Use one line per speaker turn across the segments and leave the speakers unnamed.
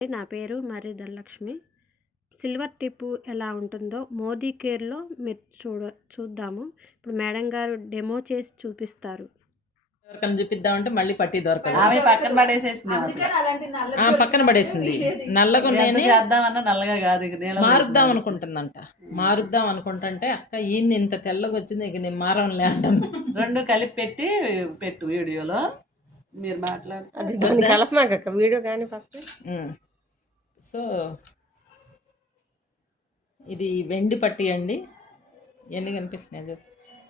నా పేరు మరి ధనలక్ష్మి. సిల్వర్ టిప్పు ఎలా ఉంటుందో మోదీ కేర్‌లో మీరు చూద్దాము. ఇప్పుడు మేడం గారు డెమో చేసి చూపిస్తారు.
ఎవరికైనా చూపిద్దామంటే మళ్ళీ పట్టి దొరకదు.
ఆమె పక్కన పడేసేసింది
పక్కన పడేసింది. నల్లగా నేను
చేద్దామన్నా నల్లగా కాదు,
మారుద్దాం అనుకుంటుందంట. మారుద్దాం అనుకుంటుంటే అక్క ఈయన్ని ఇంత తెల్లగా వచ్చింది, ఇక నేను మారంలే అంటాను.
రెండు కలిపి పెట్టు వీడియోలో మీరు మాట్లాడుతుంది.
దాన్ని కలపమాక వీడియో కానీ ఫస్ట్.
సో ఇది వెండి పట్టి అండి. ఎన్ని కనిపిస్తున్నాయి చెప్పు.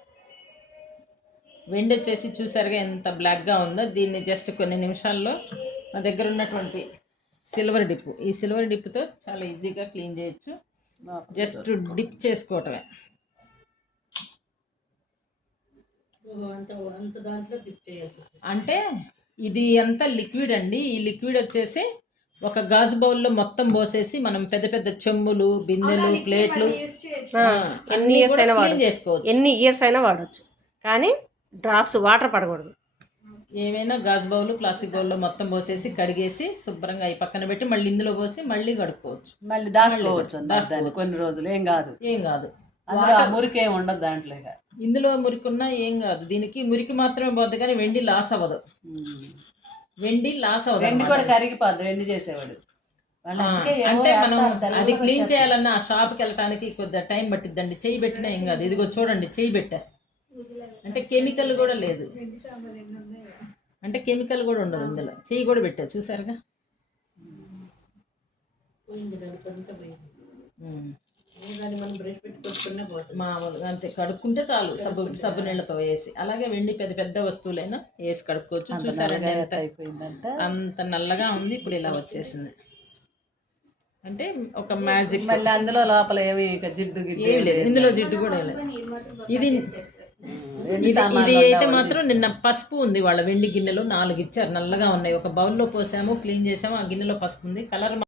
వెండి వచ్చేసి చూసారుగా ఎంత బ్లాక్గా ఉందో. దీన్ని జస్ట్ కొన్ని నిమిషాల్లో నా దగ్గర ఉన్నటువంటి సిల్వర్ డిప్పు, ఈ సిల్వర్ డిప్పుతో చాలా ఈజీగా క్లీన్ చేయొచ్చు. జస్ట్ డిప్ చేసుకోవటమే. అంటే ఇది అంతా లిక్విడ్ అండి. ఈ లిక్విడ్ వచ్చేసి ఒక గాజు బౌల్లో మొత్తం పోసేసి మనం పెద్ద పెద్ద చెంబులు, బిందెలు, ప్లేట్లు
ఎన్ని ఇయర్స్ అయినా
చేసుకోవచ్చు.
ఎన్ని ఇయర్స్ అయినా వాడచ్చు, కానీ డ్రాప్స్ వాటర్ పడకూడదు.
ఏమైనా గాజు బౌల్, ప్లాస్టిక్ బౌల్లో మొత్తం పోసేసి కడిగేసి శుభ్రంగా ఈ పక్కన పెట్టి మళ్ళీ ఇందులో పోసి మళ్ళీ కడుక్కోవచ్చు,
మళ్ళీ దాచుకోవచ్చు కొన్ని రోజులు. ఏం కాదు మురికి ఉండదు దాంట్లో.
ఇందులో మురికి ఉన్నా ఏం కాదు. దీనికి మురికి మాత్రమే పోద్ది, కానీ వెండి లాస్ అవ్వదు. వెండి
కూడా కరిగిపోద్ది వెండి చేసేవాడు.
అంటే మనం అది క్లీన్ చేయాలన్నా ఆ షాప్కి వెళ్ళటానికి కొద్దిగా టైం పట్టిద్దండి. చెయ్యి పెట్టినా ఏం కాదు. ఇదిగో చూడండి, చెయ్యి పెట్టా అంటే కెమికల్ కూడా లేదు, అంటే కెమికల్ కూడా ఉండదు ఇందులో. చెయ్యి కూడా పెట్టా చూసారుగా. మామూలుగా అంతే కడుక్కుంటే చాలు, సబ్బు నీళ్ళతో వేసి. అలాగే వెండి పెద్ద పెద్ద వస్తువులైనా వేసి కడుక్కోవచ్చు. చూసారంటే అంత నల్లగా ఉంది. ఇప్పుడు ఇలా వచ్చేసింది అంటే ఒక మ్యాజిక్.
మళ్ళీ అందులో లోపల ఏమి జిడ్డు
ఏమి లేదు, ఇందులో జిడ్డు కూడా లేదు. ఇది ఇది అయితే మాత్రం నిన్న పసుపు ఉంది వాళ్ళ వెండి గిన్నెలో 4 ఇచ్చారు, నల్లగా ఉన్నాయి. ఒక బౌల్లో పోసాము, క్లీన్ చేసాము, ఆ గిన్నెలో పసుపు ఉంది. కలర్